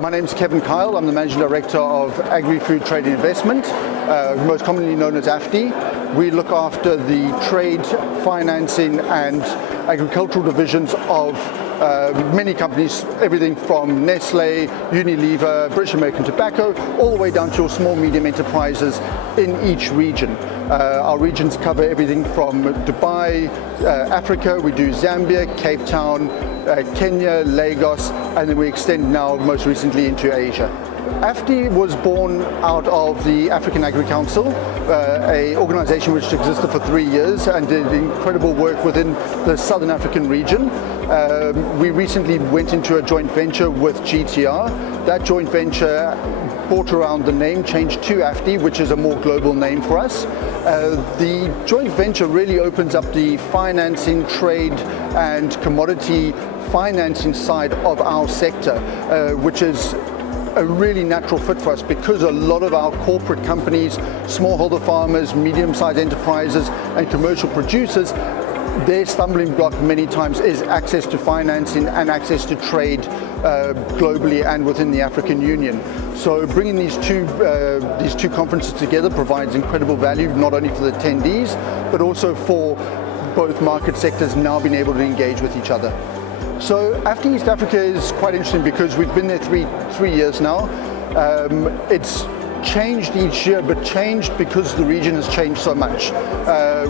My name is Kevin Kyle. I'm the Managing Director of Agri-Food Trade and Investment, most commonly known as AFTI. We look after the trade, financing and agricultural divisions of many companies, everything from Nestle, Unilever, British American Tobacco, all the way down to your small, medium enterprises in each region. Our regions cover everything from Dubai, Africa, we do Zambia, Cape Town, Kenya, Lagos, and then we extend now most recently into Asia. AFTI was born out of the African Agri Council, an organization which existed for 3 years and did incredible work within the Southern African region. We recently went into a joint venture with GTR. That joint venture brought around the name, changed to AFTI, which is a more global name for us. The joint venture really opens up the financing, trade and commodity financing side of our sector, which is a really natural fit for us because a lot of our corporate companies, smallholder farmers, medium-sized enterprises and commercial producers, their stumbling block many times is access to financing and access to trade globally and within the African Union. So bringing these two conferences together provides incredible value, not only for the attendees, but also for both market sectors now being able to engage with each other. So AFTI East Africa is quite interesting because we've been there three years now. It's changed each year, but changed because the region has changed so much.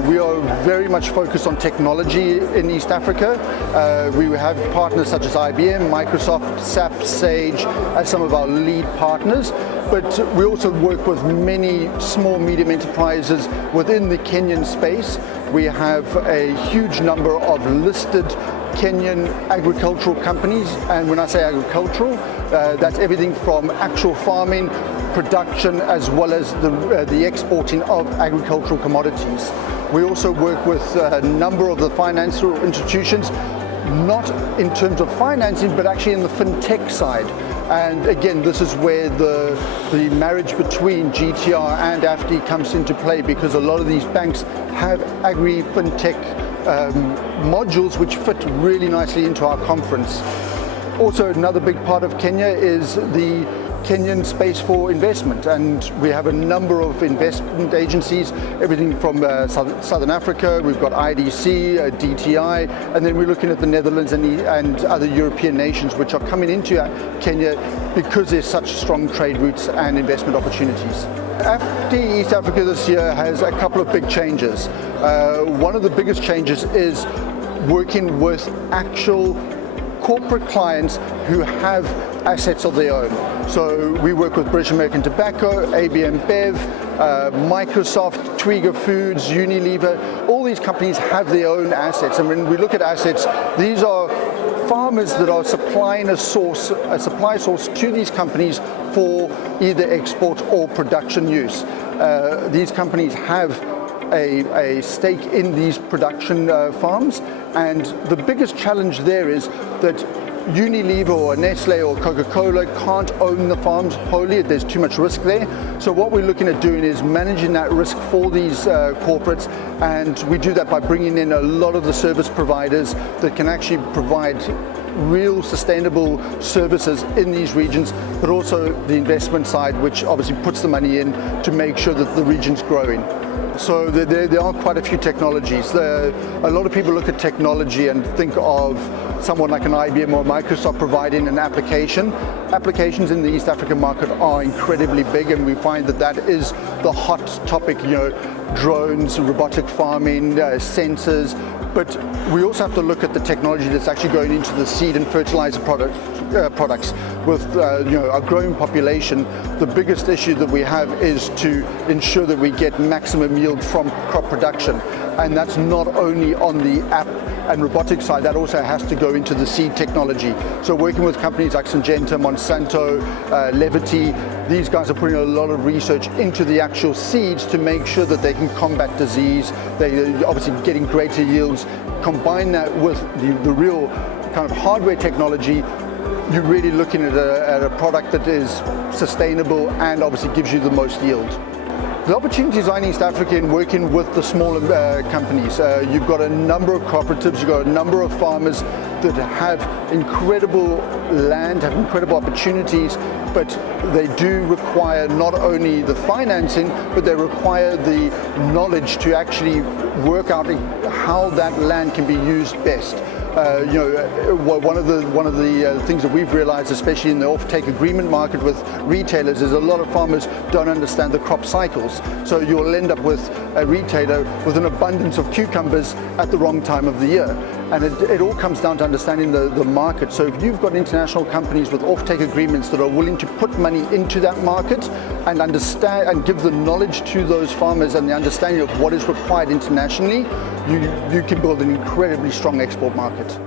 We are very much focused on technology in East Africa. We have partners such as IBM, Microsoft, SAP, Sage as some of our lead partners, but we also work with many small, medium enterprises within the Kenyan space. We have a huge number of listed Kenyan agricultural companies, and when I say agricultural, that's everything from actual farming, production, as well as the exporting of agricultural commodities. We also work with a number of the financial institutions, not in terms of financing, but actually in the fintech side. And again, this is where the marriage between GTR and AFTI comes into play, because a lot of these banks have agri-fintech modules which fit really nicely into our conference. Also, another big part of Kenya is the Kenyan space for investment, and we have a number of investment agencies, everything from Southern Africa, we've got IDC, DTI, and then we're looking at the Netherlands and other European nations which are coming into Kenya because there's such strong trade routes and investment opportunities. AFTI East Africa this year has a couple of big changes. One of the biggest changes is working with actual corporate clients who have assets of their own. So we work with British American Tobacco, ABM Bev, Microsoft, Twiga Foods, Unilever. All these companies have their own assets, and when we look at assets, these are farmers that are supplying a supply source to these companies for either export or production use. These companies have a stake in these production farms, and the biggest challenge there is that Unilever or Nestle or Coca-Cola can't own the farms wholly. There's too much risk there. So what we're looking at doing is managing that risk for these corporates, and we do that by bringing in a lot of the service providers that can actually provide real sustainable services in these regions, but also the investment side, which obviously puts the money in to make sure that the region's growing. So there are quite a few technologies. A lot of people look at technology and think of someone like an IBM or Microsoft providing an application. Applications in the East African market are incredibly big, and we find that that is the hot topic, drones, robotic farming, sensors. But we also have to look at the technology that's actually going into the seed and fertilizer products. With our growing population, the biggest issue that we have is to ensure that we get maximum yield from crop production. And that's not only on the app and robotic side, that also has to go into the seed technology. So working with companies like Syngenta, Monsanto, Levity, these guys are putting a lot of research into the actual seeds to make sure that they can combat disease. They're obviously getting greater yields. Combine that with the real kind of hardware technology, you're really looking at a product that is sustainable and obviously gives you the most yield. The opportunities are in East Africa in working with the smaller companies. You've got a number of cooperatives, you've got a number of farmers that have incredible land, have incredible opportunities, but they do require not only the financing, but they require the knowledge to actually work out how that land can be used best. One of the things that we've realized, especially in the off-take agreement market with retailers, is a lot of farmers don't understand the crop cycles. So you'll end up with a retailer with an abundance of cucumbers at the wrong time of the year. And it all comes down to understanding the market. So if you've got international companies with off-take agreements that are willing to put money into that market and understand and give the knowledge to those farmers and the understanding of what is required internationally, you can build an incredibly strong export market.